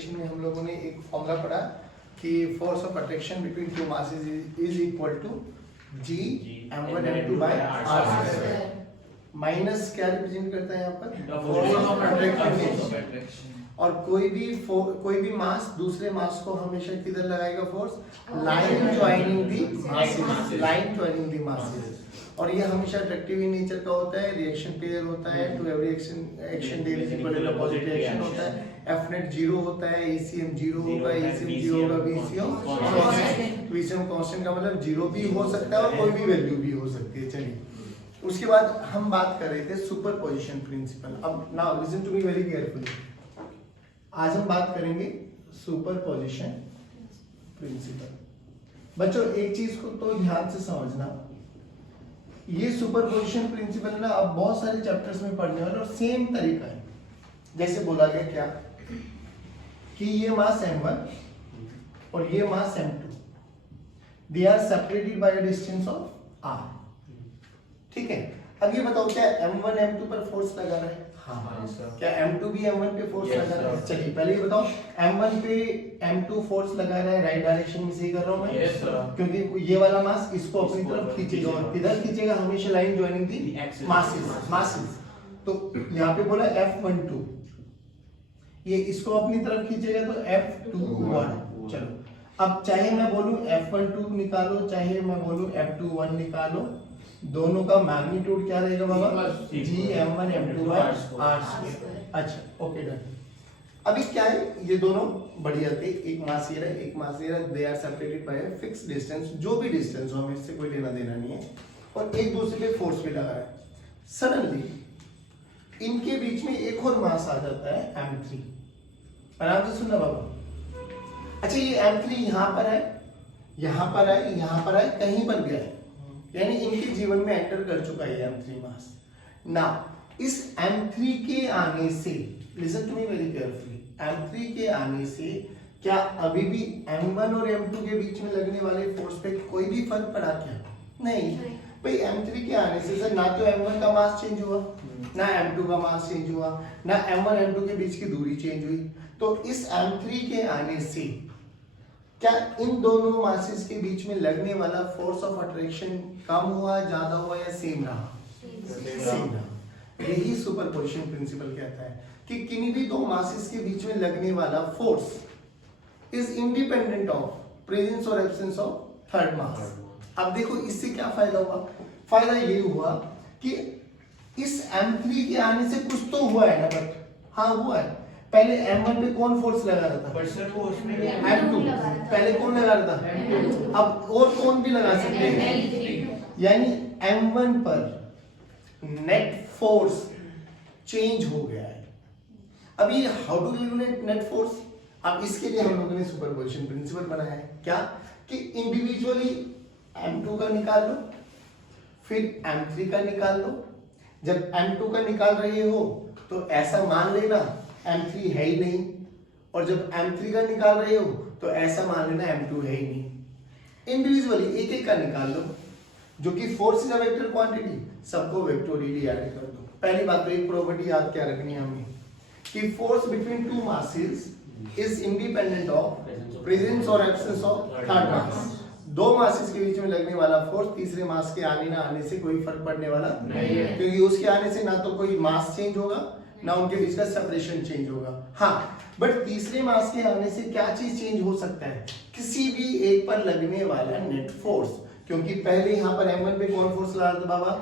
Session में हम लोगों ने एक फॉर्मूला पढ़ा कि force of attraction between two masses is equal to G m1 m2 by r²। Minus क्या रिप्रेजेंट करता है यहाँ पर? Force of attraction. और कोई भी मास दूसरे मास को हमेशा किधर लगाएगा फोर्स? लाइन ज्वाइनिंग दी मासेस, लाइन ज्वाइनिंग दी मासेस। और ये हमेशा अट्रैक्टिव इन नेचर का होता है, रिएक्शन पेयर होता है, to every action there is equal to positive action होता है, एफ नेट 0 होता है, ईसीएम 0 होगा, ईसीएम 0 होगा, वीसीएम कांस्टेंट। वीसीएम कांस्टेंट का मतलब 0 भी हो सकता है और कोई भी वैल्यू भी हो सकती है। चलिए उसके बाद हम बात कर रहे थे सुपरपोजिशन प्रिंसिपल। अब now listen to me very carefully. आज हम बात करेंगे सुपरपोजिशन प्रिंसिपल। बच्चों एक चीज को तो ध्यान से समझना, ये सुपरपोजिशन प्रिंसिपल ना अब बहुत सारे चैप्टर्स में पढ़ने वाला और सेम तरीका है। जैसे बोला गया क्या कि ये मास m1 और ये mass m2, they are separated by a distance of r। ठीक है, अब ये बताओ क्या m1 m2 पर फोर्स लगा रहा है? हाँ सर। क्या m2 भी m1 पे फोर्स लगा रहा है? चलिए पहले ये बताओ m1 पे m2 फोर्स लगा रहा है, राइट डायरेक्शन में सही कर रहा हूं मैं? Yes sir. क्योंकि ये वाला मास इसको अपनी तरफ खींचेगा और किधर खींचेगा? हमेशा लाइन ज्वाइनिंग दी मासेस। तो यहाँ पे बोला F12, ये इसको अपनी तरफ खींचेगा तो F21। चलो अब चाहे मैं बोलूं F12 निकालो, चाहे मैं बोलूं F21 निकालो, दोनों का मैग्नीट्यूड क्या रहेगा बाबा? G m1 m2 by r²। अच्छा ओके डन। अभी क्या है, ये दोनों बढ़िया थे, एक मास ये रहा, एक मास ये रहा, they are separated by a fix distance, जो भी डिस्टेंस हो हमें इससे कोई लेना देना नहीं है, और एक दूसरे पे फोर्स भी लगा है। सडनली इनके बीच में एक और मास आ जाता है m3। आराम से सुनना बाबा। अच्छा ये m3 यहाँ पर है, यहाँ पर है, यहाँ पर है, कहीं पर गया है, यानी इनके जीवन में एंटर कर चुका है m3 मास। ना इस m3 के आने से, listen to me very carefully, m3 के आने से क्या अभी भी m1 और m2 के बीच में लगने वाले फोर्स पे कोई भी फर्क पड़ा क्या? नहीं भाई, m3 के आने से सर ना तो m1 का मास चेंज हुआ, ना m2 का मास चेंज हुआ, ना m1 m2 के बीच की दूरी चेंज हुई। तो इस m3 के आने से क्या इन दोनों मासेस के बीच में लगने वाला फोर्स ऑफ अट्रैक्शन कम हुआ, ज्यादा हुआ या सेम रहा? सेम रहा। यही सुपरपोजिशन प्रिंसिपल कहता है कि किन्हीं भी दो मासेस के बीच में लगने वाला force is independent of presence और एब्सेंस ऑफ थर्ड मास। अब देखो इससे क्या फायदा हुआ? फायदा ये हुआ कि इस m3 के आने से कुछ तो हुआ है ना, बट हाँ हुआ है। पहले m1 पे कौन फोर्स लगा रहा था? m2। पहले कौन लगा रहा था? अब और कौन भी लगा सकते हैं, यानी m1 पर नेट फोर्स चेंज हो गया है। अब ये how to calculate net force? अब इसके लिए हम लोगों ने सुपरपोजिशन प्रिंसिपल बनाया है क्या कि इंडिविजुअली m2 का निकाल लो, फिर m3 का निकाल लो। जब m2 का निकाल रहे हो तो ऐसा मान लेना m3 है ही नहीं, और जब m3 का निकाल रहे हो तो ऐसा मान लेना m2 है ही नहीं। इंडिविजुअली एक एक का निकाल लो, जो कि force is a vector quantity, सबको वेक्टोरियली ऐड कर दो। पहली बात तो एक प्रॉपर्टी याद क्या रखनी है हमें कि force between two masses is independent of presence और एब्सेंस ऑफ थर्ड मास। दो मासेस के बीच में लगने वाला फोर्स तीसरे मास के आने ना आने से कोई फर्क पड़ने वाला नहीं है, क्योंकि उसके आने से ना तो कोई मास चेंज होगा, ना उनके बीच का सेपरेशन चेंज होगा। हाँ, बट तीसरे मास के आने से क्या चीज चेंज हो सकता है? किसी भी एक पर लगने वाला नेट फोर्स, क्योंकि पहले यहाँ पर m1 पे कौन फोर्स लगा था बाबा?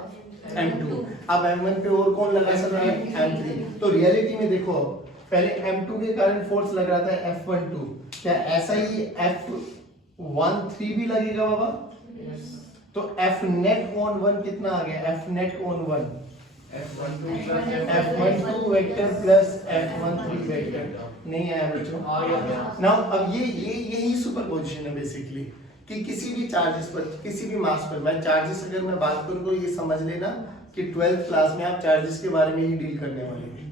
m2। अब m1 पे और कौन लगा सकता है? m3। तो रियलिटी में देखो, पहले m2 के कारण फोर्स लग रहा था F12, क्या ऐसा ही F13 भी लगेगा बाबा? तो F net on 1 कितना आ गया? F net on 1 F12 vector plus F13 vector. नहीं आया बच्चों? नाउ अब ये यही सुपरपोजिशन है बेसिकली कि किसी भी चार्जेस पर, किसी भी मास पर, मैं चार्जेस अगर मैं बात करूं तो ये समझ लेना कि 12th क्लास में आप चार्जेस के बारे में ही डील करने वाले हैं।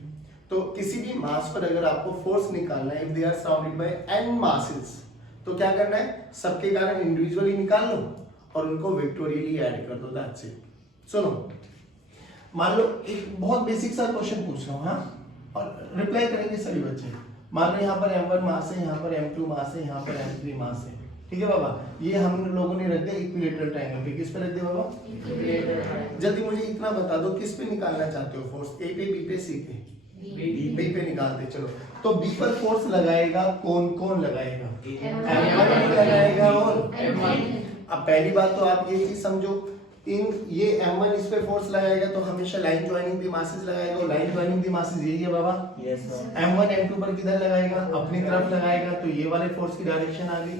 तो किसी भी मास पर अगर आपको फोर्स निकालना है, if they are surrounded by n masses, तो क्या करना है? सबके कारण इंडिविजुअली निकाल लो और उनको वेक्टोरियली ऐड कर दो, दैट्स इट। सुनो, मान लो एक बहुत बेसिक सा क्वेश्चन पूछ रहा हूँ, हाँ, और रिप्लाई करेंगे सभी बच्चे। मान लो यहाँ पर m1 मास है, यहाँ पर m2 मास है, यहाँ पर m3 मास है, ठीक है बाबा। ये हम लोगों ने रख दिया इक्विलेटरल ट्रायंगल पे। किस पे रख दिया बाबा? जल्दी मुझे इतना बता दो, किस पे निकालना चाहते हो फोर्स? ए पे, बी पे, सी पे? बी पे निकाल दे। चलो, तो बी पर फोर्स लगाएगा कौन कौन लगाएगा? m1 लगाएगा और अब पहली बात तो आप ये चीज समझो, ये m1 इस पे फोर्स लगाएगा तो हमेशा लाइन ज्वाइनिंग द मासेस लगाएगा, और लाइन ज्वाइनिंग द मासेस यही है बाबा। m1 m2 पर किधर लगाएगा? अपनी तरफ लगाएगा, तो ये वाले फोर्स की डायरेक्शन आ गई।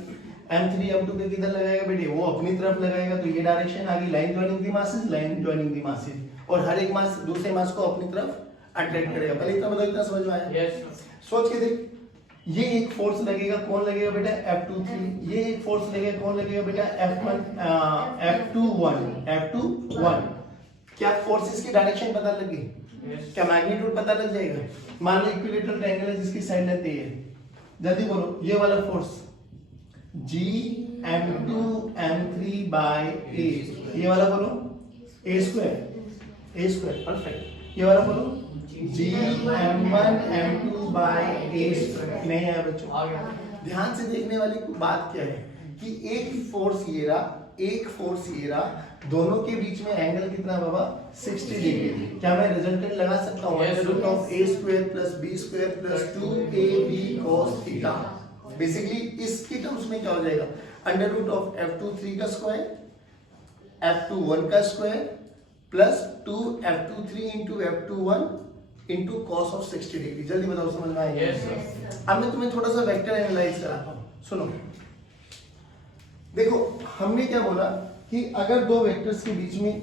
m3 m2 पे किधर लगाएगा बेटे? वो अपनी तरफ लगाएगा, तो ये डायरेक्शन आ गई। Line joining the masses, line joining the masses, और हर एक मास दूसरे मास को अपनी तरफ अट्रैक्ट करेगा। पहले इतना बताओ, इतना समझ में आया? सोच के देख, ये एक फोर्स लगेगा, कौन लगेगा बेटा? F23। ये एक फोर्स लगेगा, कौन लगेगा बेटा? F21। क्या फोर्सेस की डायरेक्शन पता लगी? क्या मैग्नीट्यूड पता लग जाएगा? मान लो इक्विलेटरल ट्रायंगल है जिसकी साइड लेंथ है, जल्दी बोलो, ये वाला force G m2 m3 by a, ये वाला बोलो a square, परफेक्ट। ये वाला बोलो G m1 m2 by a square। नहीं है बच्चों? ध्यान से देखने वाली बात क्या है कि एक फोर्स ये रहा, एक फोर्स ये रहा, दोनों के बीच में एंगल कितना बाबा? 60 डिग्री। क्या मैं रिजल्टेंट लगा सकता हूँ? Under root of a square plus b square plus 2ab cos theta. Basically इसकी टर्म्स में क्या हो जाएगा? अंडर रूट ऑफ f23 का स्क्वायर, f21 का square plus 2 f23 into f21 into cos of 60 degree. जल्दी बताओ, समझ में आएगा? अब मैं तुम्हें थोड़ा सा वेक्टर एनालाइज कराता हूँ, सुनो। देखो, हमने क्या बोला कि अगर दो वेक्टर्स के बीच में,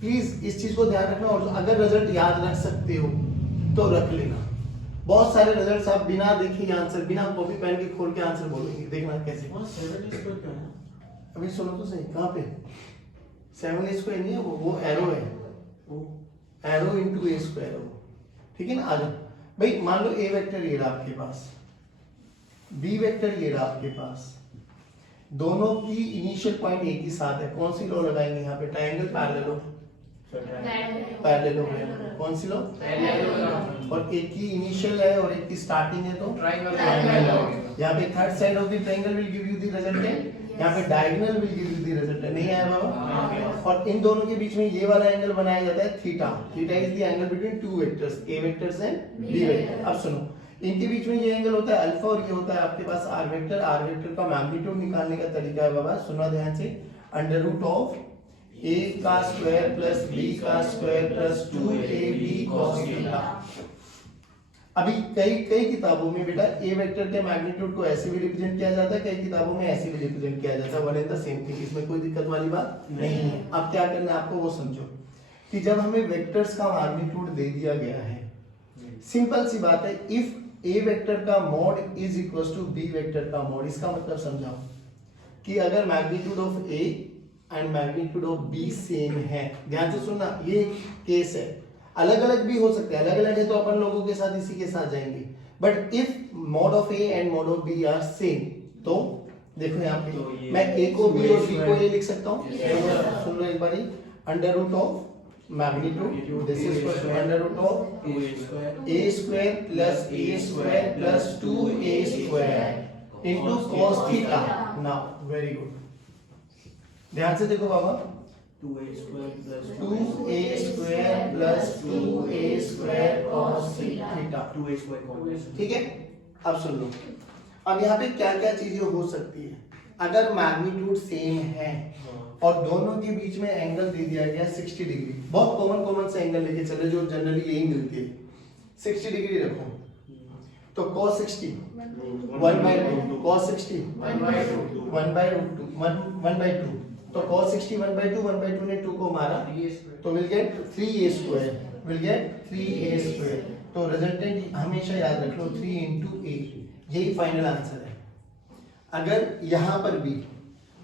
प्लीज इस चीज को ध्यान रखना, और अगर रिजल्ट याद रख सकते हो तो रख लेना। बहुत सारे रिजल्ट्स आप बिना देखे आंसर, बिना कॉपी पेन के खोल के आंसर बोलोगे, देखना कैसे। अभी सुनो तो सही, कहाँ पे 7a स्क्वायर नहीं है, वो एरो है, वो एरो इंटू a स्क्वायर है, ठीक है ना? आ जाओ भाई, मान लो a वेक्टर ये रहा आपके पास, b वेक्टर ये रहा आपके पास, दोनों की इनिशियल पॉइंट एक ही साथ है। कौन सी लॉ लगाएंगे यहाँ पे? Triangle parallel. कौन सी लॉ? और एक की इनिशियल है और एक की स्टार्टिंग है, तो ट्रायंगल। यहाँ पे third side of the triangle will give you the resultant, यहाँ पे diagonal will give you the resultant. नहीं आया बाबा? और इन दोनों के बीच में ये वाला एंगल बनाया जाता है theta. Theta is the angle between two vectors, a vectors and b vector. अब सुनो, इनके बीच में ये एंगल होता है अल्फा, और ये होता है आपके पास r वेक्टर। r वेक्टर का मैग्नीट्यूड निकालने का तरीका है बाबा, सुना ध्यान से, अंडर रूट ऑफ a का स्क्वायर प्लस b का square plus 2ab cos theta. अभी कई किताबों में बेटा a वेक्टर के मैग्नीट्यूड को ऐसे भी रिप्रेजेंट किया जाता है, कई किताबों में ऐसे भी रिप्रेजेंट किया जाता है, one and the same thing, इसमें कोई दिक्कत वाली बात नहीं है। अब क्या करना है आपको, वो समझो कि जब हमें वेक्टर्स का मैग्नीट्यूड दे दिया गया है, सिंपल सी बात है, इफ a वेक्टर का mod is equal to b vector का मॉड। इसका मतलब समझाओ कि अगर magnitude of a and magnitude of b same है, ध्यान से सुनना, ये केस है, अलग अलग भी हो सकते हैं, अलग अलग है तो अपन लोगों के साथ इसी के साथ जाएंगे, but if mod of a and mod of b are same, तो देखो यहाँ पे मैं a को b और b को a लिख सकता हूँ। सुन लो एक बार, under root of magnitude, this is equal to under root of a square plus a square plus 2a square into cos theta। now very good, ध्यान से देखो बाबा, 2a square plus 2a square cos theta, 2a square, ठीक है? अब सुन लो, अब यहाँ पे क्या क्या चीजें हो सकती है। अगर मैग्नीट्यूड सेम है और दोनों के बीच में एंगल दे दिया गया 60 डिग्री, बहुत कॉमन से एंगल लेके चले जो जनरली यही मिलती है, 60 डिग्री रखो, तो cos 60 1/2, cos 60 1/2, तो cos 60 1/2 ने 2 को मारा तो विल गेट 3a स्क्वायर, तो रिजल्टेंट हमेशा याद रख लो 3 into a, यही फाइनल आंसर है। अगर यहाँ पर भी,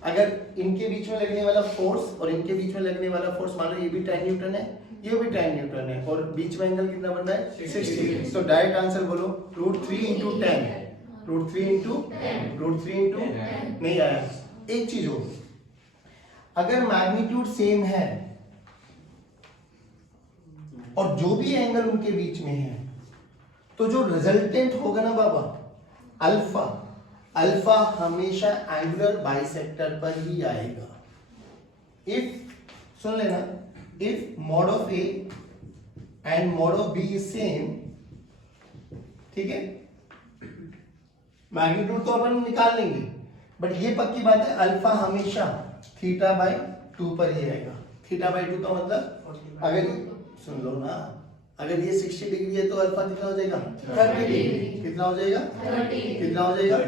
अगर इनके बीच में लगने वाला फोर्स और इनके बीच में लगने वाला फोर्स, मान लो ये भी 10 न्यूटन है, ये भी 10 न्यूटन है, और बीच में एंगल कितना बन रहा है 60, तो डायरेक्ट आंसर बोलो √3 into 10, √3 into नहीं आया। एक चीज हो, अगर मैग्नीट्यूड सेम है और जो भी एंगल उनके बीच में है, तो जो रिजल्टेंट होगा ना बाबा, अल्फा, अल्फा हमेशा एंगुलर बाइसेक्टर पर ही आएगा। इफ, सुन लेना, if mod of A and mod of B is same, ठीक है, मैग्नीट्यूड तो अपन निकाल लेंगे, बट ये पक्की बात है अल्फा हमेशा थीटा बाई 2 पर ही आएगा। थीटा बाई 2 का मतलब, अगर सुन लो ना, अगर ये 60 डिग्री है तो अल्फा कितना हो जाएगा 30 डिग्री, कितना हो जाएगा 30, कितना हो जाएगा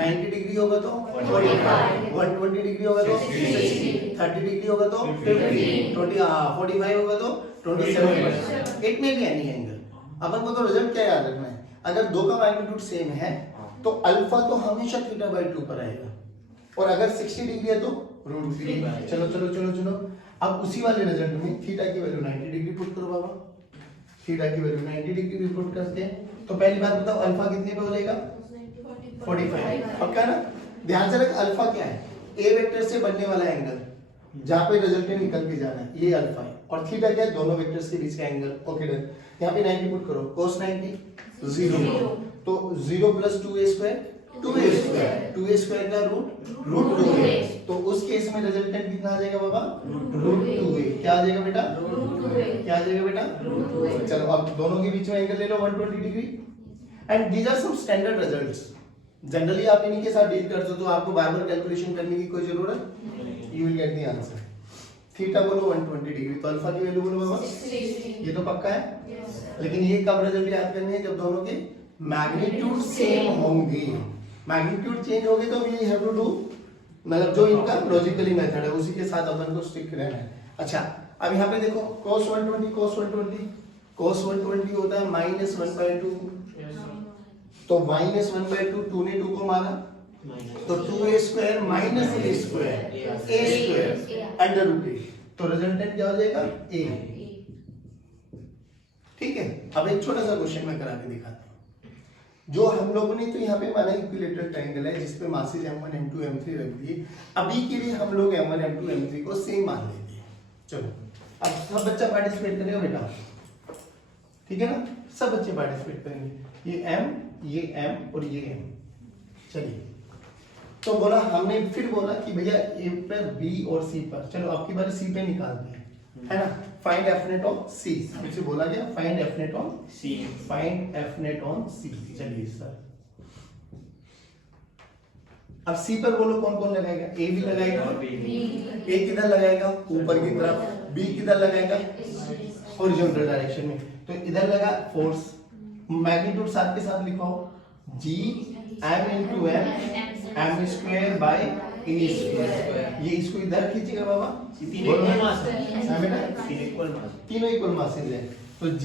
90 डिग्री होगा तो 45, 120 डिग्री होगा तो 60, 30 डिग्री होगा तो 50, 45 होगा तो 27। इट में भी एनी एंगल, अपन को तो रिजल्ट क्या याद रखना है, अगर दो का मैग्नीट्यूड सेम है तो अल्फा तो हमेशा थीटा बाई 2 पर आएगा, और अगर 60 डिग्री है तो √3। चलो चलो चलो चलो, अब उसी वाले रिजल्ट में थीटा की वैल्यू 90 डिग्री पुट करो बाबा, थीटा की वैल्यू 90 डिग्री पुट करते हैं तो पहली बात बताओ अल्फा कितने पे हो जाएगा 45, पक्का ना। ध्यान से रख, अल्फा क्या है, ए वेक्टर से बनने वाला एंगल जहां पे रिजल्टेंट निकल के जाना है, ये अल्फा है, और थीटा क्या है, दोनों वेक्टर्स के बीच का एंगल। ओके डन, यहाँ पे 90 पुट करो, cos 90 0, तो 0 + 2a², 2a² का √2a, तो उस केस में रिजल्टेंट कितना आ जाएगा बाबा √2a। क्या आ जाएगा बेटा, क्या आ जाएगा बेटा √2a। चलो अब दोनों के बीच में एंगल ले लो 120 डिग्री, and these are some standard results. Generally आप इन्हीं के साथ डील करते हो तो आपको बार-बार कैलकुलेशन करने की कोई जरूरत, you will get the answer. Theta बोलो 120 डिग्री, तो अल्फा की वैल्यू बोलो बाबा, ये तो पक्का है, लेकिन ये कब रिजल्ट याद करने हैं, जब दोनों के मैग्नीट्यूड सेम होंगे। मैग्नीट्यूड चेंज होंगे तो वी हैव टू डू, मतलब जो इनका लॉजिकली मेथड है उसी के साथ अपन को स्टिक रहना है। अच्छा, अब यहाँ पे देखो cos 120 cos 120 होता है -1/2, तो -1/2, 2 ने 2 को मारा तो 2a² - a² √a, तो रिजल्टेंट क्या हो जाएगा a। ठीक है, अब एक छोटा सा क्वेश्चन मैं करा के दिखाता हूँ। जो हम लोगों ने तो यहाँ पे माना इक्विलेटरल ट्रायंगल है जिसपे मासेज m1 m2 m3 रख दिए, अभी के लिए हम लोग m1 m2 m3 को सेम मान लेते हैं। चलो अब सब बच्चा पार्टिसिपेट करेगा बेटा, ठीक है ना, सब बच्चे पार्टिसिपेट करेंगे, ये m, ये m और ये m। चलिए, तो बोला हमने, फिर बोला कि भैया a पर b और c पर, चलो आपकी बार c पे निकालते हैं, है ना, find f net on c, मुझे बोला गया find f net on c, find f net on c। चलिए सर, अब c पर बोलो कौन कौन लगाएगा, a भी लगाएगा, a किधर लगाएगा ऊपर की तरफ, b किधर लगाएगा हॉरिजॉन्टल डायरेक्शन में, तो इधर लगा फोर्स, मैग्नीट्यूड साथ के साथ लिखो g m into m m² by a², ये इसको इधर खींचेगा बाबा, तीनों इक्वल मासेज है, तो g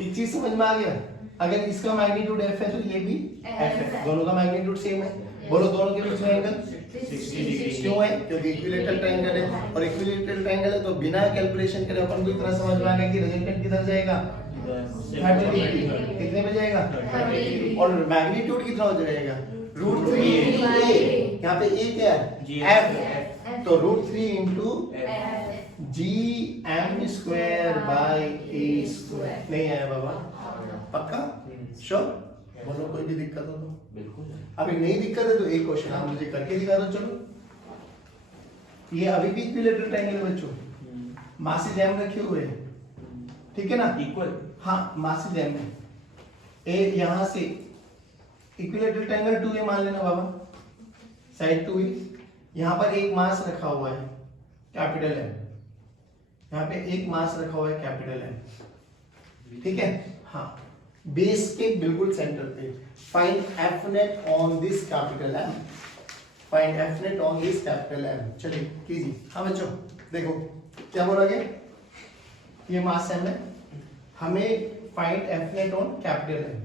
एक चीज समझ में आ गया, अगर इसका मैग्नीट्यूड f है तो ये भी f है, दोनों का मैग्नीट्यूड सेम है। बोलो दोनों के बीच में एंगल 60 डिग्री, क्यों है, क्योंकि इक्विलेटरल ट्रायंगल है, और इक्विलेटरल ट्रायंगल है तो बिना कैलकुलेशन करे अपन को इतना समझ में आ गया कि रिजल्टेंट किधर जाएगा 30 डिग्री, कितने पे जाएगा 30, और मैग्नीट्यूड कितना हो जाएगा √3a, यहाँ पे a क्या है f, तो √3 into gm² by a²। नहीं आया बाबा, पक्का श्योर, बोलो कोई भी दिक्कत हो तो बिल्कुल। अभी नहीं दिक्कत है तो एक क्वेश्चन आप मुझे करके दिखा दो। चलो, ये अभी भी इक्विलेटरल ट्रायंगल बच्चों, मासेज m रखे हुए हैं, ठीक है ना, इक्वल, हाँ मासेज m है, ए यहां से इक्विलेटरल ट्रायंगल 2a मान लेना बाबा, साइड 2a, यहां पर एक मास रखा हुआ है कैपिटल M, यहाँ पे एक मास रखा हुआ है कैपिटल M, ठीक है, हाँ, बेस के बिल्कुल सेंटर पे। Find f net on this capital M, find f net on this capital M। चलिए कीजिए, हाँ बच्चों देखो क्या बोला गया, ये मास m है, हमें find f net on capital M।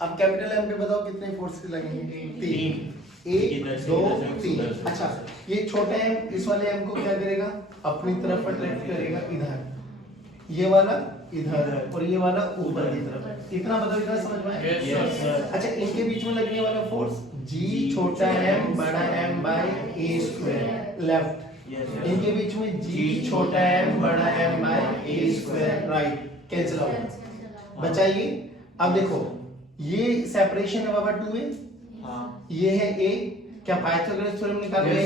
अब कैपिटल M पे बताओ कितने फोर्सेस लगेंगे, 3, 1 2 3। अच्छा, ये छोटा m इस वाले m को क्या करेगा, अपनी तरफ अट्रैक्ट करेगा, इधर, ये वाला इधर और ये वाला ऊपर की तरफ, इतना मतलब इतना समझ में आया। अच्छा, इनके बीच में लगने वाला फोर्स g छोटा m बड़ा M बाय a² लेफ्ट, इनके बीच में g छोटा m बड़ा M by a² right, cancel out, बचा ये। अब देखो ये सेपरेशन है बाबा 2a, हाँ ये है a, क्या पाइथागोरस थ्योरम निकाल Yes, रहे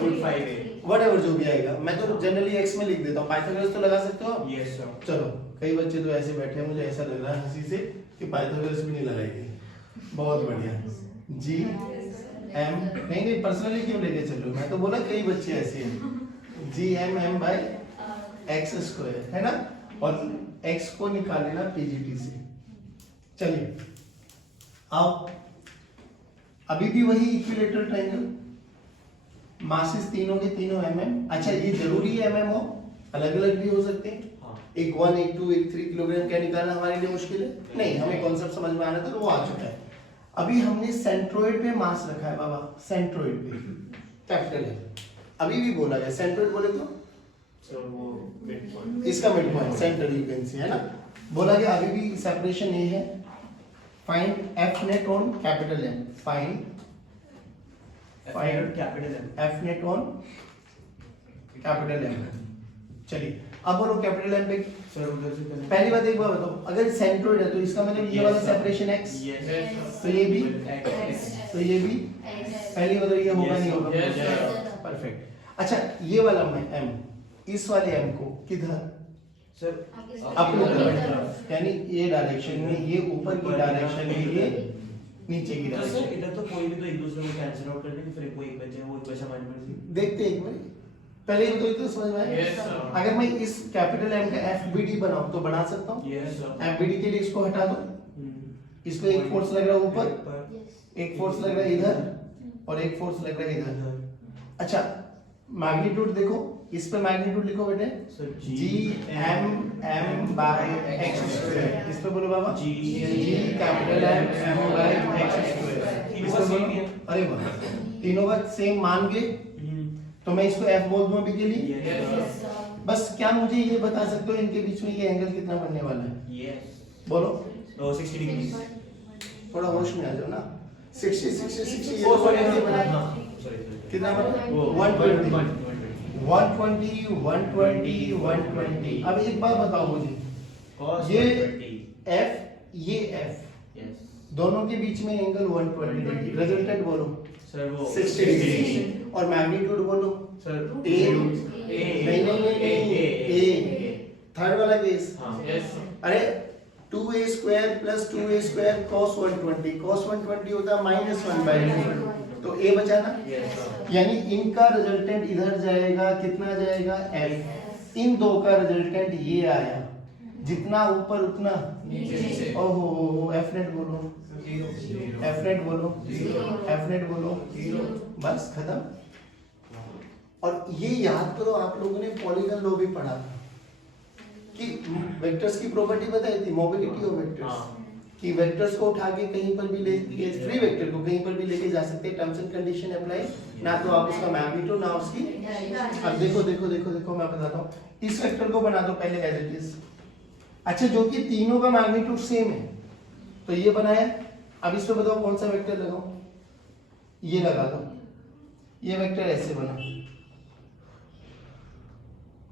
root 5a. व्हाटएवर जो भी आएगा, मैं तो जनरली x में लिख देता हूँ, पाइथागोरस तो लगा सकते हो आप। Yes, sir. चलो, कई बच्चे तो ऐसे बैठे हैं, मुझे ऐसा लग रहा है हंसी से कि पाइथागोरस भी नहीं लगाएंगे। बहुत बढ़िया। जी एम नहीं पर्सनली क्यों लेके चलो, मैं तो बोला कई बच्चे ऐसे हैं। G M M by X square है ना, और x को निकाल लेना पीजीटी से। चलिए आओ, अभी भी वही इक्विलेटरल ट्रायंगल, मासेस तीनों के तीनों mm। अच्छा ये जरूरी है mm हो, अलग अलग भी हो सकते हैं। हाँ। एक 1 एक 2 एक 3 किलोग्राम क्या निकालना हमारे लिए मुश्किल है नहीं, हमें कॉन्सेप्ट समझ में आना था तो वो आ चुका है। अभी हमने सेंट्रोइड पे मास रखा है बाबा, सेंट्रोइड पे कैपिटल है, अभी भी बोला गया सेंट्रोइड बोले तो सर वो मिड पॉइंट, इसका mid point centre you can see है ना, बोला गया अभी भी सेपरेशन ये है। Find F net on capital M, find capital M, F net on capital M. चलिए अब बोलो कैपिटल एम पे सर उधर से करें। पहली बात एक बार बताओ, अगर सेंट्रोइड है तो इसका मतलब ये वाला सेपरेशन x, तो ये भी तो ये भी पहली मतलब ये होगा नहीं होगा, परफेक्ट। अच्छा ये वाला मैं m, इस वाले m को किधर सर अपने तरफ, यानी ये डायरेक्शन में, ये ऊपर की डायरेक्शन में, ये नीचे की तो सर डायरेक्शन। इधर तो कोई भी तो एक दूसरे को कैंसिल आउट कर देंगे, फिर कोई बचे वो बचा हमारी मर्जी। देखते एक मिनट, पहले ये तो समझ में आया। Yes, sir. अगर मैं इस कैपिटल M का FBD बनाऊं तो बना सकता हूं। Yes sir. FBD के लिए इसको हटा दो, इस पे एक फोर्स लग रहा है ऊपर, एक फोर्स लग रहा है इधर और एक फोर्स लग रहा है इधर। अच्छा मैग्नीट्यूड देखो, इस पे मैग्नीट्यूड लिखो बेटे, G M M by X square. इस पे बोलो बाबा G capital M M by X square. इस पे बोलो, अरे वाह तीनों का सेम मान के, तो मैं इसको f बोल दूं अभी के लिए। बस क्या मुझे ये बता सकते हो इनके बीच में ये एंगल कितना बनने वाला है? यस बोलो, 60 डिग्री। थोड़ा होश में आ जाओ ना। 60 60 60 ये तो 180 बना, कितना बना? 120 120 120। अब एक बात बताओ मुझे, ये f ये f यस दोनों के बीच में एंगल 120 डिग्री, रिजल्टेंट बोलो सर वो 60 डिग्री, और मैग्नीट्यूड बोलो सर A नहीं ए, थर्ड वाला केस। हाँ यस अरे 2a square plus 2a square cos 120, cos 120 होता है -1/2, तो a बचा ना, यस सर। यानी इनका रिजल्टेंट इधर जाएगा, कितना जाएगा f, इन दो का रिजल्टेंट ये आया, जितना ऊपर उतना नीचे। ओहो f नेट बोलो, f नेट बोलो, f नेट बोलो, बस खत्म। और ये याद करो, आप लोगों ने पॉलीगन लॉ भी पढ़ा था कि वेक्टर्स की प्रॉपर्टी बताई थी, मोबिलिटी ऑफ वेक्टर्स, कि वेक्टर्स को उठा के कहीं पर भी ले, फ्री वेक्टर को कहीं पर भी लेके जा सकते हैं, टर्म्स एंड कंडीशन अप्लाई, ना तो आप उसका मैग्नीट्यूड ना उसकी। अब देखो देखो देखो देखो मैं बताता हूँ, इस वेक्टर को बना दो पहले एज इट इज। अच्छा जो कि तीनों का मैग्नीट्यूड सेम है, तो ये बनाया। अब इस पे बताओ कौन सा वेक्टर लगाओ, ये लगा दो, ये वेक्टर ऐसे बना,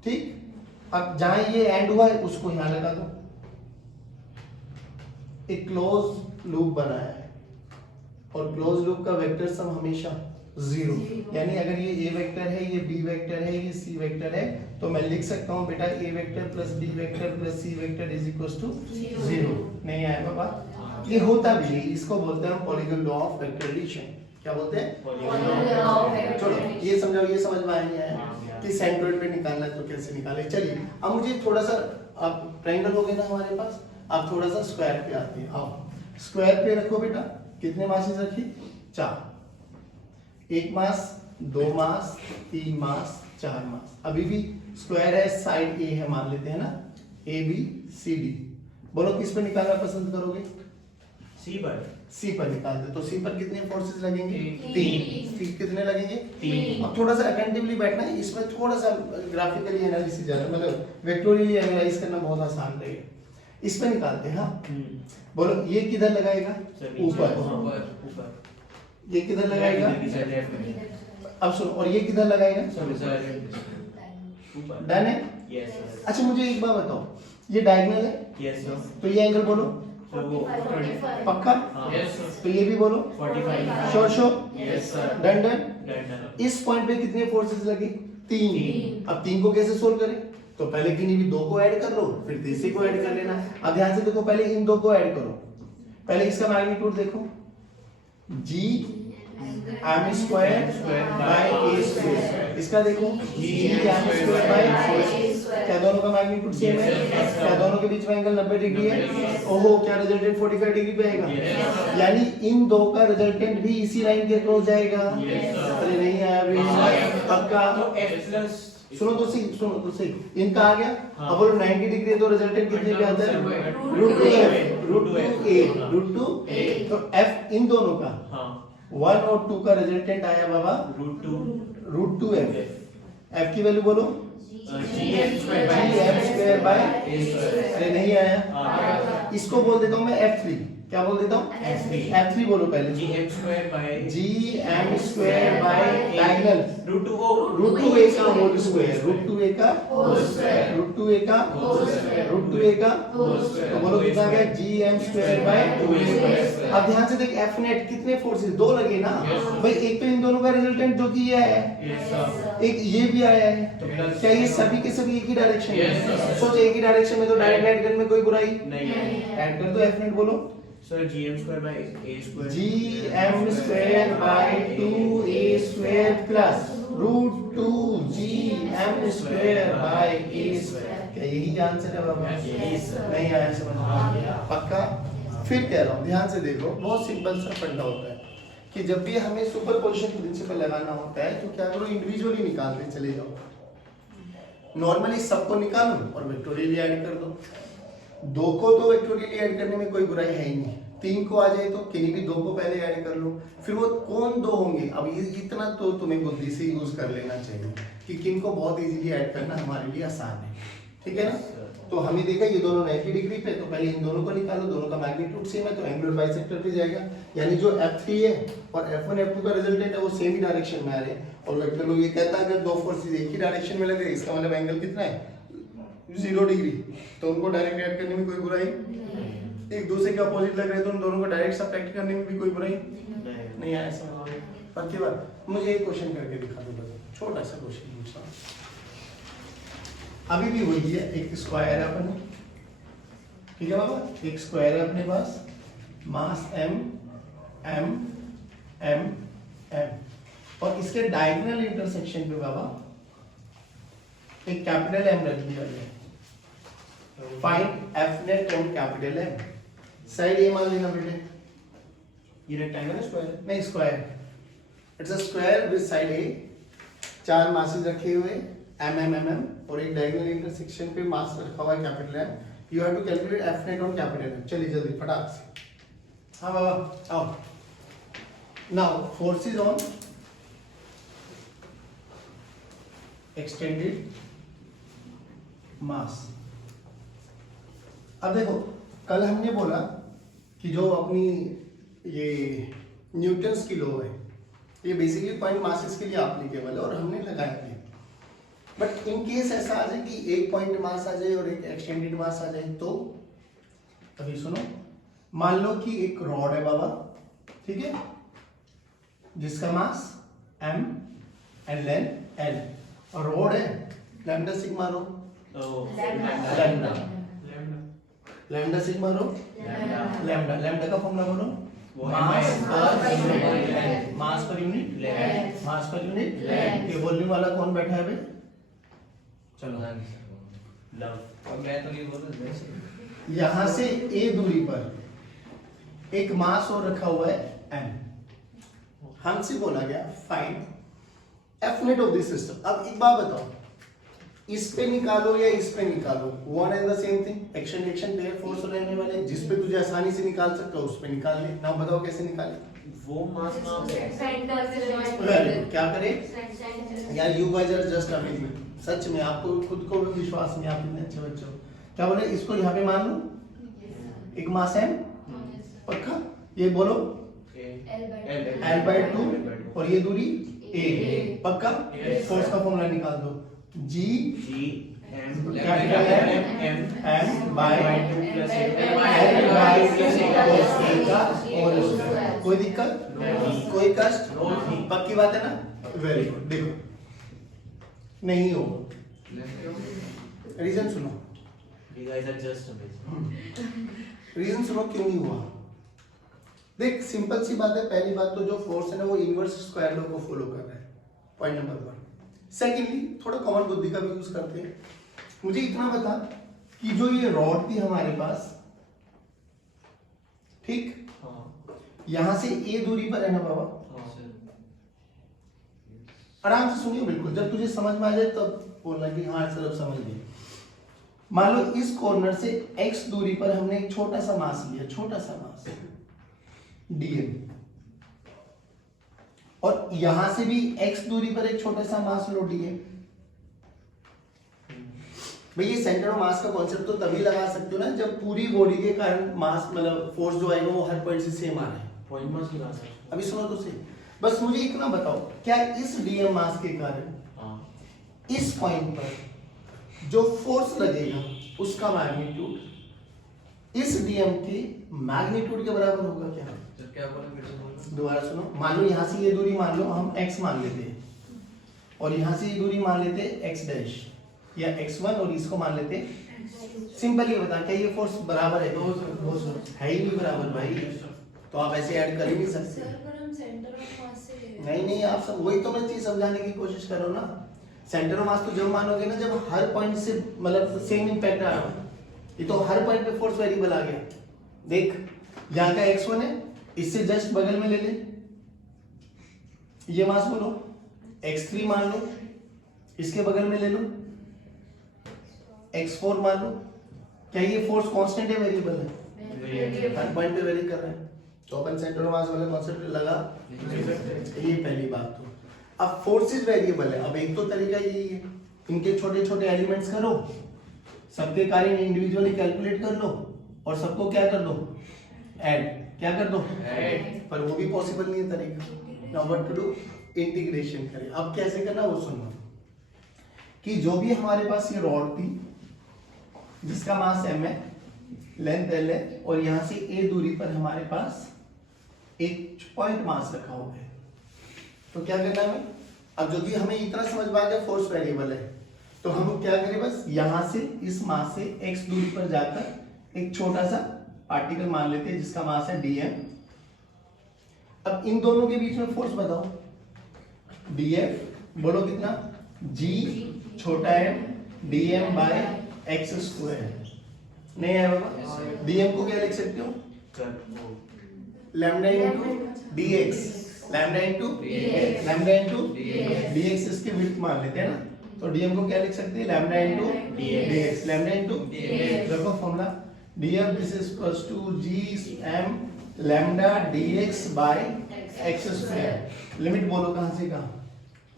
ठीक। अब जहां ये एंड हुआ है उसको यहां लगा दो, एक क्लोज लूप बनाया है, और क्लोज लूप का वेक्टर सम हमेशा 0, यानी अगर ये a वेक्टर है, ये b वेक्टर है, ये c वेक्टर है, तो मैं लिख सकता हूं बेटा a vector plus b vector plus c vector is equal to 0। नहीं आया बाबा, ये होता भी है, इसको बोलते हैं polygon law of vector addition. क्या बोलते हैं? चलो ये समझाओ, ये समझ में आया कि सेंट्रोइड पे निकालना है तो कैसे निकाले। चलिए अब मुझे थोड़ा सा, अब ट्रायंगल हो गया ना हमारे पास, अब थोड़ा सा स्क्वायर पे आते हैं। आओ स्क्वायर पे रखो बेटा, कितने मासेस रखी? 4, 1 मास 2 मास 3 मास 4 मास। अभी भी स्क्वायर है, साइड ए है मान लेते हैं ना, ए बी सी डी। बोलो किस पे निकालना पसंद करोगे? सी पर। सी पर निकाल दे, तो सी पर कितने फोर्सेस लगेंगे? 3 कितने लगेंगे? 3। अब थोड़ा सा अटेंटिवली बैठना है, इसमें थोड़ा सा ग्राफिकली एनालिसिस ज्यादा, मतलब वेक्टोरियली एनालाइज करना बहुत आसान रहेगा। इस पे निकालते हैं। हाँ बोलो ये किधर लगाएगा? ऊपर। ऊपर। ये किधर लगाएगा? अब सुनो, और ये किधर लगाएगा? ऊपर। डन है? Yes sir. अच्छा मुझे एक बात बताओ, ये डायगोनल है, यस सर। तो ये एंगल बोलो तो वो 45 पक्का? हाँ। Yes, sir. तो ये भी बोलो 45 sure sure Yes, sir. Done done. Done इस पॉइंट पे कितने फोर्सेस लगे? तीन। तीन। अब तीन को कैसे सोल्व करें? तो पहले किन्हीं भी दो को ऐड कर लो, फिर तीसरे को ऐड कर लेना। अब ध्यान से देखो, पहले इन दो को ऐड करो। पहले इसका मैग्नीट्यूड देखो, G M square by A square. इसका देखो, जी एम स्क्वायर बाय क्या दोनों का मैग्नीट्यूड सेम है? क्या दोनों के बीच में एंगल 90 डिग्री है? ओहो, क्या रिजल्टेंट 45 डिग्री पे आएगा? यानी इन दो का रिजल्टेंट भी इसी लाइन के क्रॉस जाएगा। अरे नहीं आया अभी, पक्का? तो F प्लस सुनो तो सही, इनका आ गया। अब बोलो 90 डिग्री है तो रिजल्टेंट कितने पे आता है? √2a। तो f इन दोनों का हाँ 1 और 2 का रिजल्टेंट आया बाबा √2f। f की वैल्यू बोलो, GM स्क्वायर बाय अरे नहीं आया। हाँ इसको बोल देता हूं मैं f3। क्या बोल देता हूं? f3 बोलो पहले। GM square by gm square by diagonal √2 √2a का होल स्क्वायर, √2a का तो बोलो कितना आ गया? gm square by 2a। अब ध्यान से देख, f नेट कितने फोर्सेस? दो लगे ना भाई। एक तो इन दोनों का रिजल्टेंट जो कि ये आया है, एक ये भी आया है। क्या ये सभी के सभी एक ही डायरेक्शन में? सोच, एक ही डायरेक्शन में तो डायरेक्ट ऐड करने में कोई बुराई नहीं है ऐड कर दो। f नेट बोलो, sir GM square by A square gm square by 2a square plus √2 gm square by a square. क्या यही आंसर है बाबा? Yes, sir. नहीं आया समझ में? पक्का? फिर कह रहा हूँ, ध्यान से देखो, बहुत सिंपल सा फंडा होता है कि जब भी हमें सुपरपोजिशन प्रिंसिपल लगाना होता है तो क्या करो, इंडिविजुअली निकालते चले जाओ। नॉर्मली सबको निकालो और वेक्टोरियली ऐड कर दो। दो को तो वेक्टोरियली ऐड करने में कोई बुराई है ही नहीं। तीन को आ जाए तो किन्हीं भी दो को पहले ऐड कर लो, फिर वो कौन दो होंगे। अब ये इतना तो तुम्हें बुद्धि से यूज कर लेना चाहिए कि किन को बहुत इजीली ऐड करना हमारे लिए आसान है, ठीक है ना? तो हमें देखा ये दोनों 90 डिग्री पे, तो पहले इन दोनों को निकालो, दोनों का मैग्नीट्यूड सेम है तो एंगुलर बाइसेक्टर पे जाएगा। यानी जो F3 है और F1 F2 का रिजल्टेंट है वो सेम ही डायरेक्शन में आ रहे हैं। और वेक्टर लोग ये कहता है अगर दो फोर्सेस एक ही डायरेक्शन में लगे इसका मतलब एंगल कितना है? 0 डिग्री। तो उनको डायरेक्ट ऐड करने में कोई बुराई, एक दूसरे के अपोजिट लग रहे हैं तो उन दोनों को डायरेक्ट सब्ट्रैक्ट करने में भी कोई बुराई नहीं आया समझ में? पर केवल मुझे एक क्वेश्चन करके दिखा दो, बस छोटा सा क्वेश्चन पूछता हूं। अभी भी वही है, एक स्क्वायर है अपने, ठीक है बाबा? एक स्क्वायर है अपने पास, मास m m m m, और इसके डायगोनल इंटरसेक्शन पे बाबा एक कैपिटल M रख दिया गया। Find F net on capital M। Side A मान लेना बेटे, ये रेक्टेंगल है स्क्वायर? नहीं square, it's a square with side A, चार मासेस रखे हुए m m m m और एक डायगोनल इंटरसेक्शन पे मास रखा हुआ है capital M। You have to calculate F net on capital M। चलिए जल्दी फटाक से। हाँ बाबा आओ। Now forces on extended mass. अब देखो, कल हमने बोला कि जो अपनी ये न्यूटन्स की लॉ है ये बेसिकली पॉइंट मासेस के लिए एप्लीकेबल है और हमने लगाया भी। बट इन केस ऐसा आ जाए कि एक पॉइंट मास आ जाए और एक एक्सटेंडेड मास आ जाए तो अभी सुनो, मान लो कि एक रॉड है बाबा, ठीक है, जिसका मास m एंड लेंथ l, और रॉड है लैम्डा सिग्मा रो, लैम्डा सिग्मा रो, लैम्डा का फॉर्मूला बोलो, मास पर यूनिट। ये वॉल्यूम वाला कौन बैठा है भाई? चलो लव और मैं तो नहीं बोल रहा। यहां से a दूरी पर एक मास और रखा हुआ है m। हमसे बोला गया find F net of this system. अब एक बात बताओ, इस पे निकालो या इस पे निकालो, one and the same thing. Action pair force रहने वाले, जिस पे तुझे आसानी से निकाल सकता हो उस पे निकाल ले। ना बताओ कैसे निकाले? वो मास नाम है सेंटर से वेरी गुड। क्या करें यार, you guys are just amazing. सच में आपको खुद को भी विश्वास नहीं, आप इतने अच्छे बच्चे हो। क्या बोले, इसको यहाँ पे मान लो, एक मास है पक्का, ये बोलो L/2 और ये दूरी a, पक्का। फोर्स का फॉर्मूला निकाल दो, G capital M by two plus L by cos A का होल स्क्वायर। कोई दिक्कत? कोई कष्ट? पक्की बात है ना? Very good. देखो नहीं होगा, रीजन सुनो, You guys are just amazing. Reason सुनो क्यों नहीं हुआ। देख सिंपल सी बात है, पहली बात तो जो फोर्स है ना वो इनवर्स स्क्वायर लॉ को फॉलो कर रहा है, पॉइंट नंबर 1। सेकेंडली थोड़ा कॉमन बुद्धि का भी यूज करते हैं। मुझे इतना बता कि जो ये रॉड थी हमारे पास, ठीक, हाँ यहां से ए दूरी पर है ना बाबा, आराम से सुनिए बिल्कुल, जब तुझे समझ में आ जाए तब बोलना कि हाँ सर अब समझ गए। मान लो इस कॉर्नर से x दूरी पर हमने एक छोटा सा मास लिया, छोटा सा मास dm, और यहां से भी x दूरी पर एक छोटा सा मास लो dm। भाई ये सेंटर ऑफ मास का कॉन्सेप्ट तो तभी लगा सकते हो ना जब पूरी बॉडी के कारण मास मतलब फोर्स जो आएगा वो हर पॉइंट से सेम आ रहा है। पॉइंट मास लगा सकते हैं। अभी सुनो तो सही, बस मुझे इतना बताओ, क्या इस dm मास के कारण हाँ इस पॉइंट पर जो फोर्स लगेगा उसका मैग्नीट्यूड इस dm के मैग्नीट्यूड के बराबर होगा क्या? जब क्या बोला फिर से बोलो। दोबारा सुनो, मान लो यहां से ये दूरी मान लो हम x मान लेते हैं, और यहां से ये दूरी मान लेते हैं x डैश या x1, और इसको मान लेते हैं। सिंपल ये बता, क्या ये फोर्स बराबर है? है ही नहीं बराबर भाई, तो आप ऐसे ऐड कर ही नहीं सकते। नहीं नहीं, आप सब वही तो मैं चीज समझाने की कोशिश कर रहा हूँ ना। सेंटर ऑफ मास तो जब मानोगे ना जब हर पॉइंट से मतलब सेम इंपैक्ट आ रहा है। ये तो हर पॉइंट पे फोर्स वेरिएबल आ गया। देख यहाँ का x1 है, इससे जस्ट बगल में ले ले, ये मास बोलो, x3 मान लो, इसके बगल में ले लो, x4 मान लो। क्या ये फोर्स कांस्टेंट है वेरिएबल है? हर पॉइंट पे वेरी कर रहे हैं, तो अपन सेंटर ऑफ मास वाला कॉन्सेप्ट लगा। ये पहली बात। तो अब फोर्सेस वेरिएबल है, अब एक तो तरीका यही है, इनके छोटे छोटे एलिमेंट्स करो, सबके कार्य इंडिविजुअली कैलकुलेट कर लो, और सबको क्या कर दो? ऐड। क्या कर दो? ऐड। पर वो भी पॉसिबल नहीं है तरीका। Now what to do? Integration करें। अब कैसे करना वो सुनो, कि जो भी हमारे पास ये रॉड थी जिसका मास m है, लेंथ l है, और यहां से a दूरी पर हमारे पास एक पॉइंट मास रखा हुआ है, तो क्या करना है? अब जो कि हमें इतना समझ में आ गया फोर्स वेरिएबल है, तो हम क्या करें, बस यहां से इस मास से x दूरी पर जाकर एक छोटा सा पार्टिकल मान लेते हैं जिसका मास है dm। अब इन दोनों के बीच में फोर्स बताओ। df बोलो कितना? g छोटा m dm by x square. नहीं है बाबा? dm को क्या लिख सकते हो? Lambda into dx, lambda into lambda into dx, इसके विड्थ मान लेते हैं ना, तो dm को क्या लिख सकते हैं? Lambda into dx, lambda into देखो formula, df this is equals to gm lambda dx by x square. Limit बोलो कहां से कहां?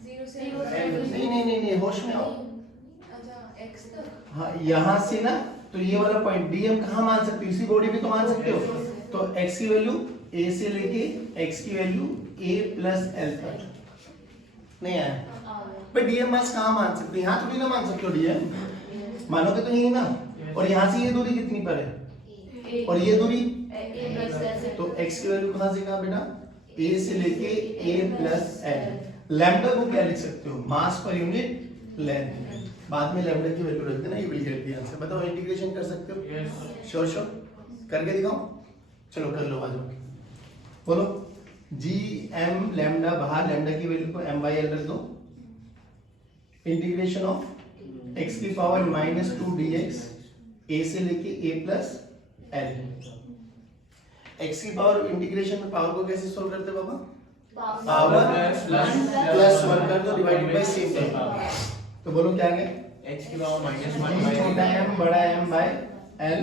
नहीं नहीं नहीं नहीं, होश में आओ। हाँ यहां से ना, तो ये वाला पॉइंट dm कहां मान सकते हो? इसी बॉडी पे तो मान सकते हो। तो x की वैल्यू a से लेके x की वैल्यू a प्लस l तक। नहीं आया? पर dm मास कहां मान सकते हो? यहां तो भी ना मान सकते हो dm, मानोगे तो यही ना। और यहां से ये दूरी कितनी पर है? और ये दूरी, तो x की वैल्यू कहां से कहां बेटा? a से लेके a प्लस l। लैम्डा को क्या लिख सकते हो? मास पर यूनिट लेंथ। बाद में लैम्डा की वैल्यू रख देना, ये विल गेट द आंसर। बताओ इंटीग्रेशन कर सकते हो? यस श्योर श्योर, करके दिखाओ। चलो कर लो, आ जाओ, बोलो जी एम लैम्डा, बाहर लैम्डा की वैल्यू को m बाई एल रख दो, इंटीग्रेशन ऑफ x की पावर -2 dx a से लेके a प्लस l। x की पावर इंटीग्रेशन में पावर को कैसे सोल्व करते बाबा? पावर प्लस 1 कर दो, डिवाइडेड बाय सेम कर। तो बोलो क्या है? x की पावर -1 छोटा m बड़ा m बाय l,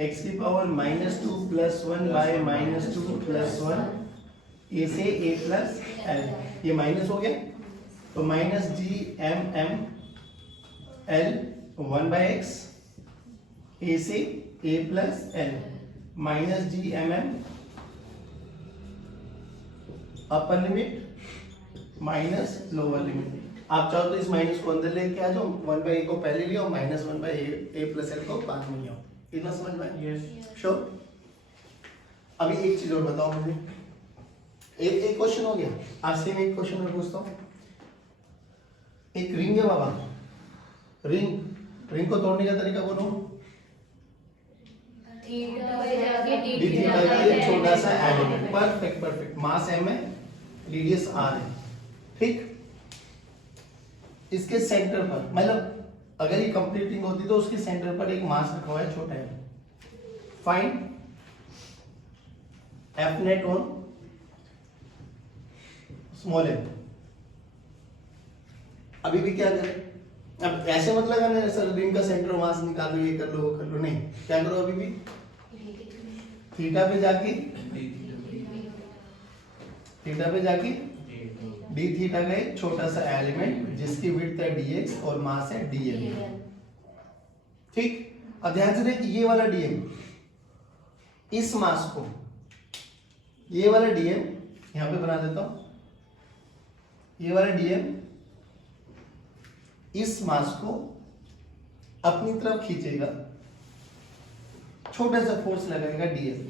x की power -2 plus 1 by -2 plus 1 a से a प्लस l। ये माइनस हो गया, तो minus G M M l 1 by x a से a plus l, minus G M M upper limit minus lower limit. आप चाहो तो इस माइनस को अंदर लेके आ जाओ, 1/a को पहले लियो, -1/a प्लस l को बाद में लियो। इतना समझ में? यस। श्योर। अभी एक चीज और बताओ मुझे, एक क्वेश्चन हो गया, आपसे मैं एक क्वेश्चन और पूछता हूँ। एक रिंग है बाबा, रिंग को तोड़ने का तरीका बोलो। थीटा पे जाके डी डी थीटा का एक छोटा सा एलिमेंट, परफेक्ट। मास m है, रेडियस r है, ठीक। इसके सेंटर पर, मतलब अगर ये कंप्लीट रिंग होती तो उसके सेंटर पर एक मास रखा हुआ है, छोटा है। Find F net on small m। अभी भी क्या करें? अब ऐसे मत लगाना सर रिंग का सेंटर मास निकालो, ये कर लो वो कर लो, नहीं, क्या करो अभी भी थीटा पे जाके डी थीटा का एक छोटा सा एलिमेंट जिसकी विड्थ है dx और मास है dm, ठीक। अब ध्यान से देखिए, ये वाला dm, इस मास को, ये वाला dm यहां पे बना देता हूं, ये वाला dm इस मास को अपनी तरफ खींचेगा, छोटा सा फोर्स लगाएगा df।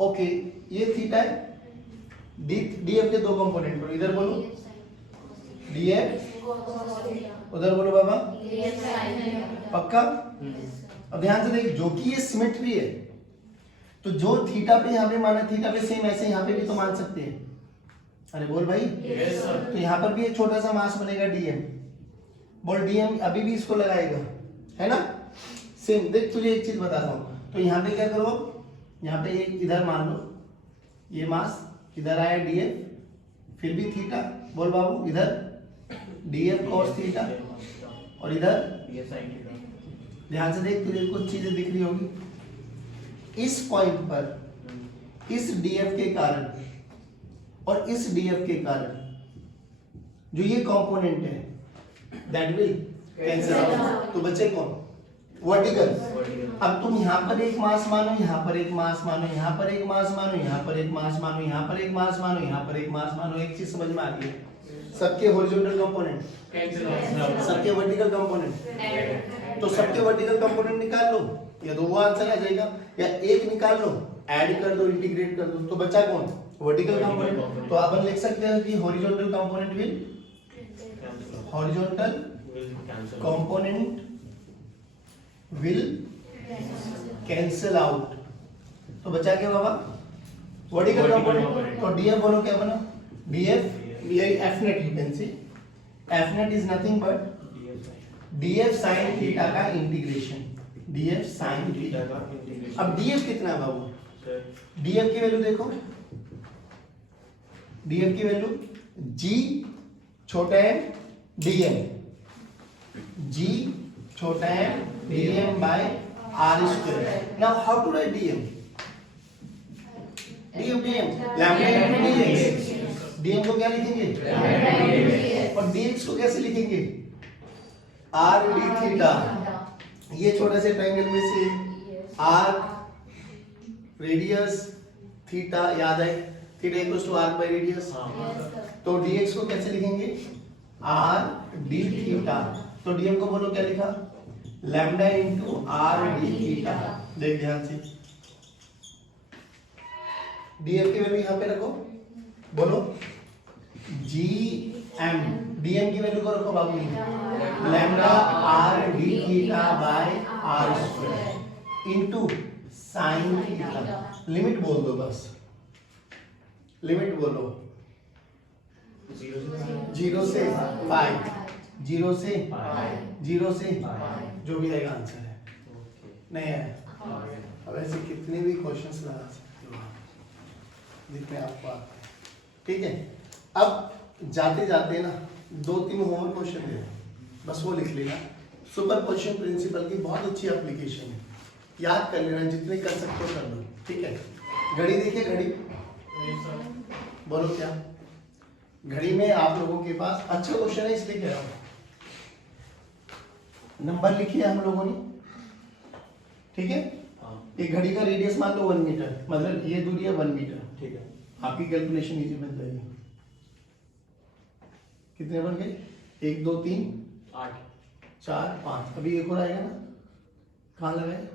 ओके, ये थीटा है, df के दो कंपोनेंट बोलो, इधर बोलो df, उधर बोलो बाबा, पक्का। अब ध्यान से देख, जो कि ये सिमेट्री है, तो जो थीटा पे यहाँ पे माना, थीटा पे सेम ऐसे यहाँ पे भी तो मान सकते हैं। अरे बोल भाई, तो यहाँ पर भी एक छोटा सा मास बनेगा dm, बोल dm अभी भी इसको लगाएगा, है ना, सेम। देख तुझे एक चीज बताता हूँ, तो यहाँ पे क्या करो, यहाँ पे एक इधर मान लो, ये मास इधर आया df, फिर भी थीटा, बोल बाबू, इधर df cos थीटा और इधर ये sin थीटा। ध्यान से देख, तुझे कुछ चीजें दिख रही होगी। इस पॉइंट पर इस df के कारण और इस df के कारण जो ये कंपोनेंट है दैट विल कैंसिल आउट, तो बचे कौन? वर्टिकल। अब तुम यहाँ पर एक मास मानो, यहाँ पर एक मास मानो, यहाँ पर एक मास मानो, यहाँ पर एक मास मानो, यहाँ पर एक मास मानो, यहाँ पर एक मास मानो, एक चीज समझ में आ रही है? सबके हॉरिजॉन्टल कंपोनेंट सबके वर्टिकल कंपोनेंट, तो सबके वर्टिकल कंपोनेंट निकाल लो, या दो आंसर आ जाएगा, या एक निकाल लो, ऐड कर दो, इंटीग्रेट कर दो, तो बचा कौन? Vertical component. तो अपन लिख सकते हैं कि horizontal component will cancel out, तो बचा क्या बाबा? Vertical component. तो डीएफ बोलो क्या बना? DF F net, you can see F net is nothing but DF sine theta का इंटीग्रेशन, डीएफ साइन थीटा का इंटीग्रेशन। अब डीएफ कितना है बाबू? डीएफ की वैल्यू देखो, डीएफ की वैल्यू जी छोटा है डीएम, जी छोटा है DM bye R square. Now how to write DM? DM lambda into DX, DM को क्या लिखेंगे और डीएक्स को कैसे लिखेंगे? R D theta. ये छोटा से ट्रायंगल में से आर रेडियस थीटा याद है, theta equals to R by radius, तो dx को कैसे लिखेंगे? R D theta. तो dm को बोलो क्या लिखा? Lambda into R D theta. देख ध्यान से, df की वैल्यू यहां पे रखो, बोलो जी एम, dm की वैल्यू को रखो बाबू, lambda R D theta by R square into sine theta. Limit बोल दो बस, लिमिट बोलो 0 से पाई, 0 से जो भी आएगा आंसर है, नहीं है। अब ऐसे कितने भी क्वेश्चंस लगा सकते हो जितने आपको आते हैं, ठीक है। अब जाते जाते ना 2-3 होमवर्क क्वेश्चन दे, बस वो लिख लेना। सुपरपोजिशन प्रिंसिपल की बहुत अच्छी एप्लीकेशन है, याद कर लेना, जितने कर सकते हो कर लो, ठीक है। घड़ी देखिए, घड़ी बोलो क्या? घड़ी में आप लोगों के पास अच्छा क्वेश्चन है इसलिए कह रहा हूं, नंबर लिखिए हम लोगों ने, ठीक है। एक घड़ी का रेडियस मान लो 1 मीटर, मतलब ये दूरी है 1 मीटर, ठीक है। आपकी कैलकुलेशन इजी बन जाएगी। कितने बन गए? 1 2 3 8 4 5, अभी एक और आएगा ना, कहाँ लगाए?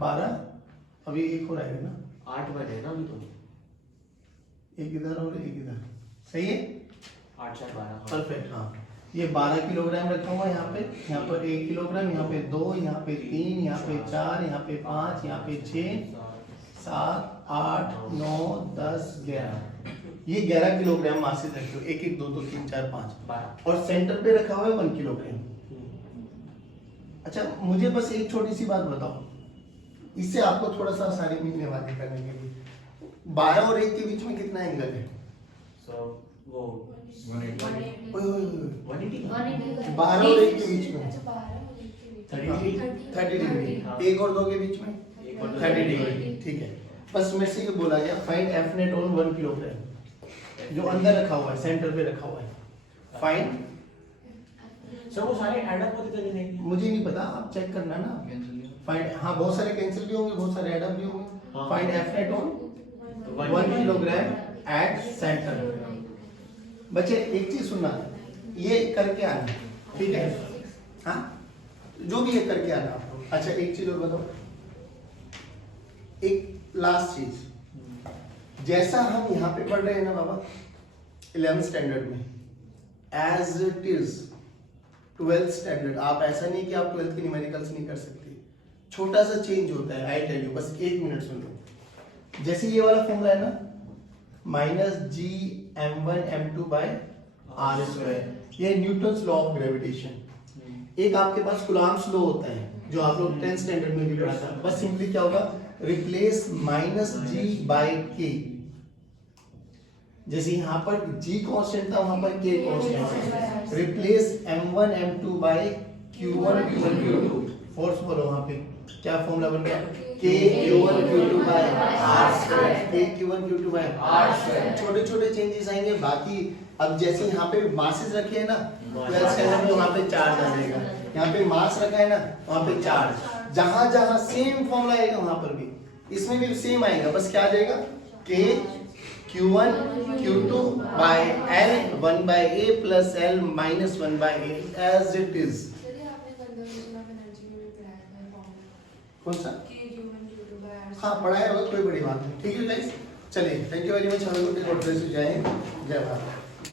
12, अभी एक और आएगा ना, 8 बने ना अभी तो, एक इधर और एक इधर, सही है? 8 4 12। परफेक्ट। हाँ, ये 12 किलोग्राम रखा हुआ है यहाँ पर 1 किलोग्राम, यहाँ पे 2, यहाँ पे 3, यहाँ पे 4, यहाँ पे 5, यहाँ पे 6 7 8 9 10 11, ये 11 किलोग्राम मासेस रखे हो, 1 1 2 2 3 4 5, 12। और सेंटर पे रखा हुआ है 1 किलोग्राम। अच्छा, मुझे बस एक छोटी सी बात बताओ, इससे आपको थोड़ा सा सारी मिलने करने के लिए, 12 और 1 के बीच में कितना एंगल है? सो वो 180 ओए, ओए, ओए, 180 12 और 1 के बीच में 30 डिग्री, हाँ। 1 और 2 के बीच में 1 और 30 डिग्री, ठीक है। बस मेरे से ये बोला गया find F net on 1 kilogram, जो अंदर रखा हुआ है, सेंटर पे रखा हुआ है, फाइंड। सर वो सारे ऐड अप होते चले जाएंगे। मुझे नहीं पता, आप चेक करना ना। फाइंड, हाँ बहुत सारे कैंसिल भी होंगे, बहुत सारे ऐड अप भी होंगे। हाँ। Find F net on 1 kilogram at centre. बच्चे एक चीज सुनना, ये करके आना, ठीक है? हाँ, जो भी ये करके आना आपको। अच्छा, एक चीज और बताओ, एक लास्ट चीज, जैसा हम यहाँ पे पढ़ रहे हैं ना बाबा 11th स्टैंडर्ड में, as it is 12th standard, आप ऐसा नहीं कि आप 12th के न्यूमेरिकल्स नहीं कर सकते, छोटा सा चेंज होता है, आई टेल यू, बस 1 मिनट सुन लो। जैसे ये वाला फॉर्मूला है ना, -G(m1m2/r²), ये न्यूटन्स लॉ ऑफ ग्रेविटेशन। एक आपके पास कूलॉम्स लॉ होता है, जो आप लोग 10th स्टैंडर्ड में भी पढ़ा था। बस सिंपली क्या होगा, रिप्लेस -G/k, जैसे यहाँ पर G कांस्टेंट था, वहां पर K कांस्टेंट है, replace m1 m2 by q1 q1 q2, force बोलो वहां पे क्या फॉर्मूला बन गया, k q1 q2 bye r², k q1 q2 bye r²। छोटे छोटे चेंजेस आएंगे, बाकी अब जैसे यहाँ पे मासेस रखे हैं ना, 12th स्टैंडर्ड में वहां पे चार्ज आ जाएगा, यहाँ पे मास रखा है ना, वहां पे चार्ज, जहां जहां सेम फॉर्मूला आएगा वहां पर भी, इसमें भी सेम आएगा, बस क्या आ जाएगा, k q1 q2 by l 1 by a plus l minus 1 by a as it is। कौन सा? हाँ पढ़ाया होगा, कोई बड़ी बात नहीं, ठीक है गाइस, चलिए, थैंक यू वेरी मच, हम लोग जय हिंद, जय भारत।